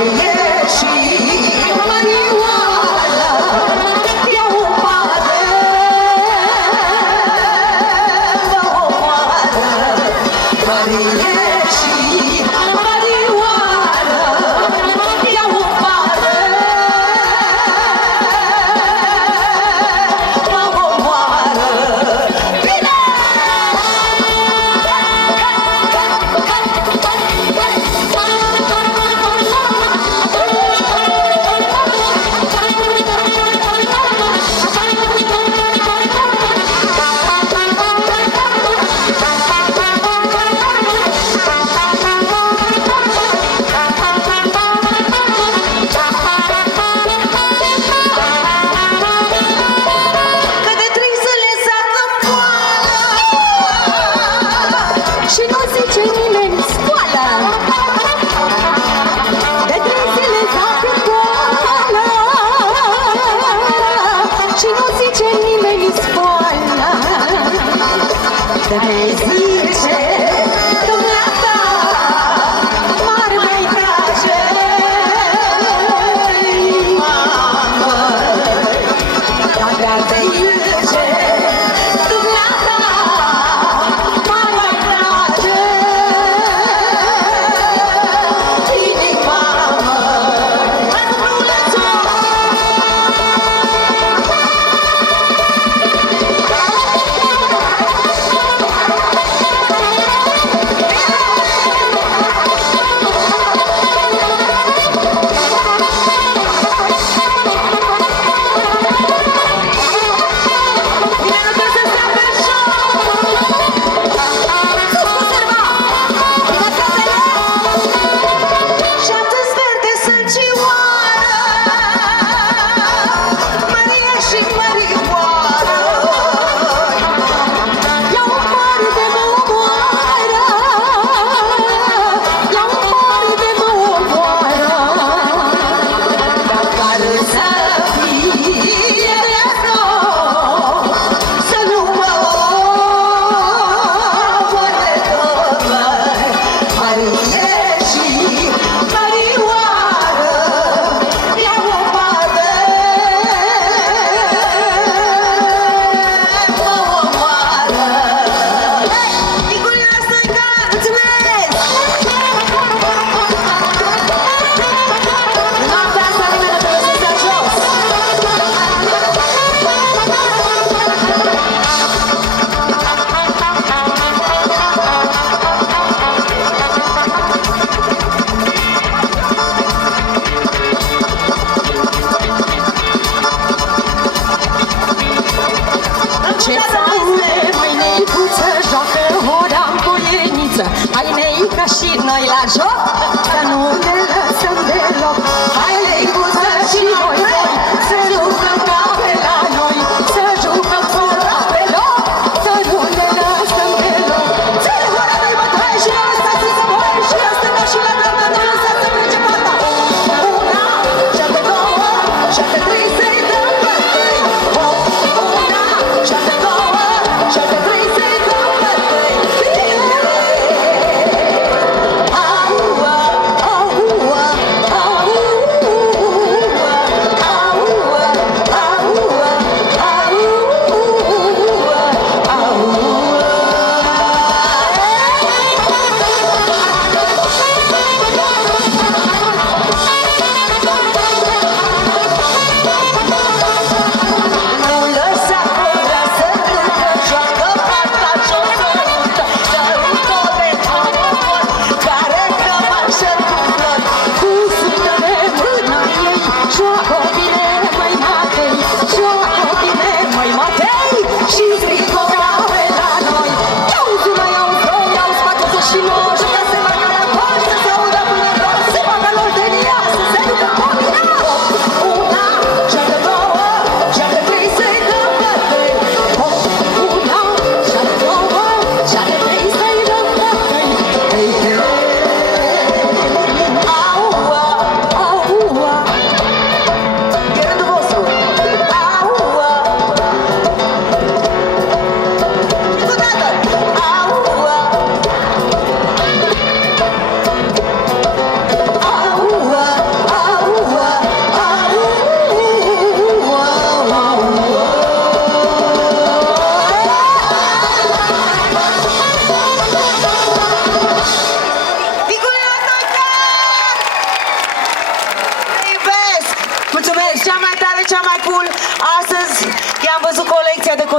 Bine!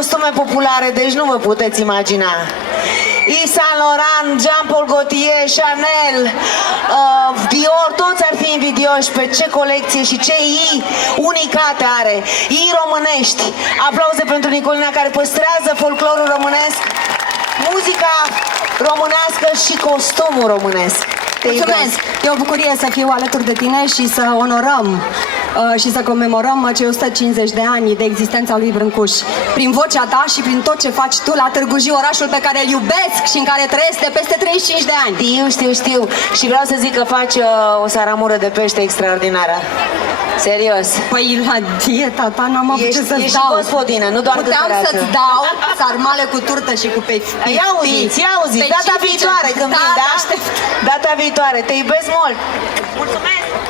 costume populare, deci nu vă puteți imagina. Yves Saint Laurent, Jean-Paul Gaultier, Chanel, Dior, toți ar fi invidioși pe ce colecție și ce unicate are. Românești. Aplauze pentru Nicolina care păstrează folclorul românesc, muzica românească și costumul românesc. Mulțumesc! E o bucurie să fiu alături de tine și să onorăm și să comemorăm cei 150 de ani de existența lui Brâncuș. Prin vocea ta și prin tot ce faci tu la Târgu Jiu, orașul pe care îl iubesc și în care trăiesc de peste 35 de ani. Știu. Și vreau să zic că faci o saramură de pește extraordinară. Serios. Păi la dieta ta n-am avut ce să-ți Ești dau. și gospodină, nu doar puteam să-ți dau sarmale cu turtă și cu pești. Ia auziți, data viitoare când vin, da? Data viitoare, te iubesc mult! Mulțumesc!